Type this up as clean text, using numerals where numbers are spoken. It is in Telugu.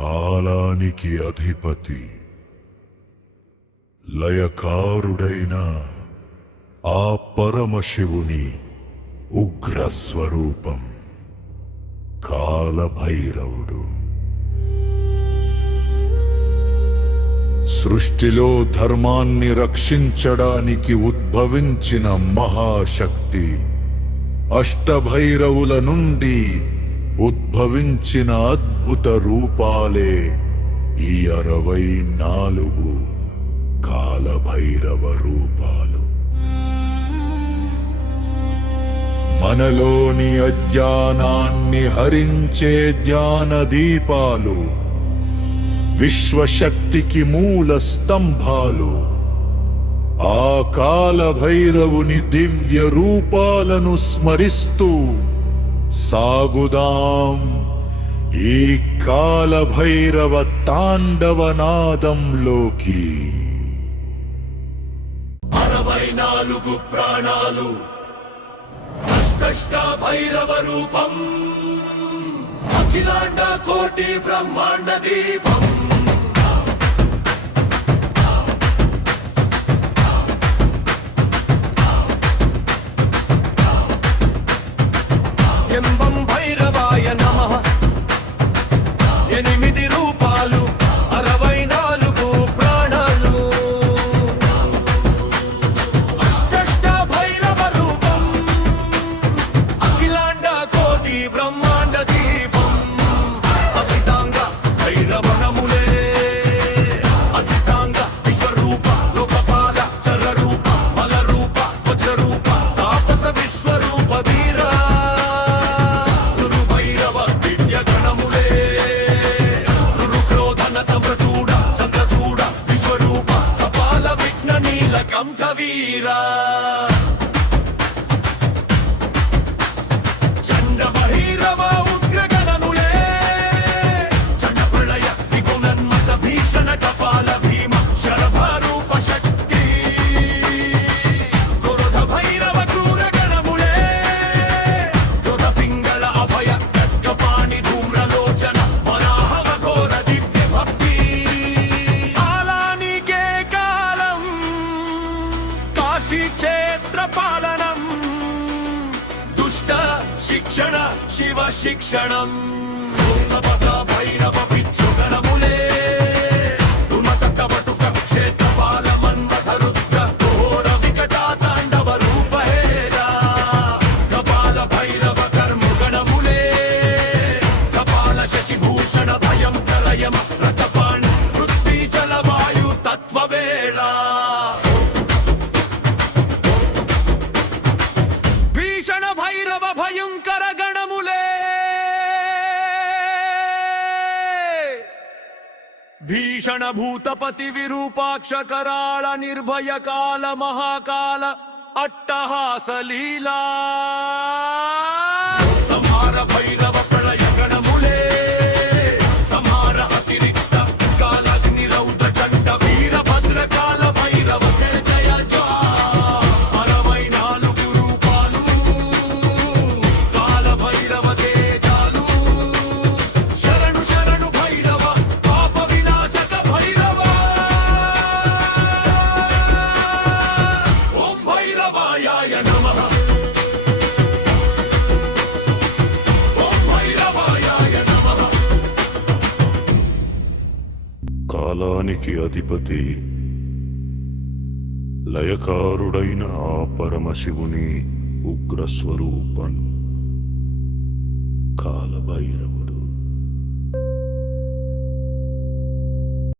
కాలానికి అధిపతి లయకారుడైన ఆ పరమశివుని ఉగ్రస్వరూపం కాలభైరవుడు. సృష్టిలో ధర్మాన్ని రక్షించడానికి ఉద్భవించిన మహాశక్తి. అష్టభైరవుల నుండి ఉద్భవించిన అద్భుత రూపాలే ఈ 64 కాలభైరవ రూపాలు. మనలోని అజ్ఞానాన్ని హరించే జ్ఞాన దీపాలు, విశ్వశక్తికి మూల స్తంభాలు. ఆ కాలభైరవుని దివ్య రూపాలను స్మరిస్తూ సాగుదాం ఈ కాలభైరవ తాండవనాదంలోకి. 64 ప్రాణాలు అష్టష్ట భైరవ రూపం, అఖిలాండ కోటి బ్రహ్మాండ దీపం. ఎంబం భైరవాయ నమః. 8 రూపాలు 64 ప్రాణాలు. అష్టష్ట భైరవ రూపం, అఖిలాండ కోటి బ్రహ్మాండ దీపం. అసితాంగ భైరవనములే, అసితాంగ విశ్వరూప లోకపాల చరరూప బలరూప వజ్రరూప తాపస విశ్వరూప ధీర. కంఠవీరా చండ భైరవ ఉగ్రగణములే, చండ ప్రళయ విగుణన్మత భీషణ కపాల భీమ శరభారూప శక్తి. క్రోధ భైరవ క్రూర గణములే, క్రోధ పింగళ అభయ ఖడ్గపాణి ధూమ్రలోచన వరాహవ ఘోర దివ్య భక్తి. కాలానికే కాలం కాశీ క్షేత్ర పాలనం, దుష్ట శిక్షణ శివ శిక్షణం. భైరవ పిచ్చుగణములే, దుమత కవటుక క్షేత్ర పాల మన్మథ రుద్ర ఘోర వికట తాండవ రూపహేరా. కపాల భైరవ కర్మగణములే, కపాల శశిభూషణ భయం కరయమ రథపాణి పృథ్వీ జలవాయు తత్వవేళ. భీషణ భైరవ భయంకర గణములే, భీషణ భూతపతి విరూపాక్ష కరాళ నిర్భయ కాల మహాకాల అట్టహాస లీలా. సంహార భైరవ ప్రళయ గణములే, సంహార అతిరిక్త కాలాగ్ని రౌద్ర చండ వీర భద్ర కాల భైరవ జయ జయ. 64 రూపాలు కాల భైరవ తేజాలు. శరణు శరణు భైరవ పాప వినాశక భైరవ. ఓం భైరవాయ నమః. ఓం భైరవాయ నమః. కాలానికి అధిపతి లయకారుడైన ఆ పరమశివుని ఉగ్రస్వరూపం కాలభైరవుడు.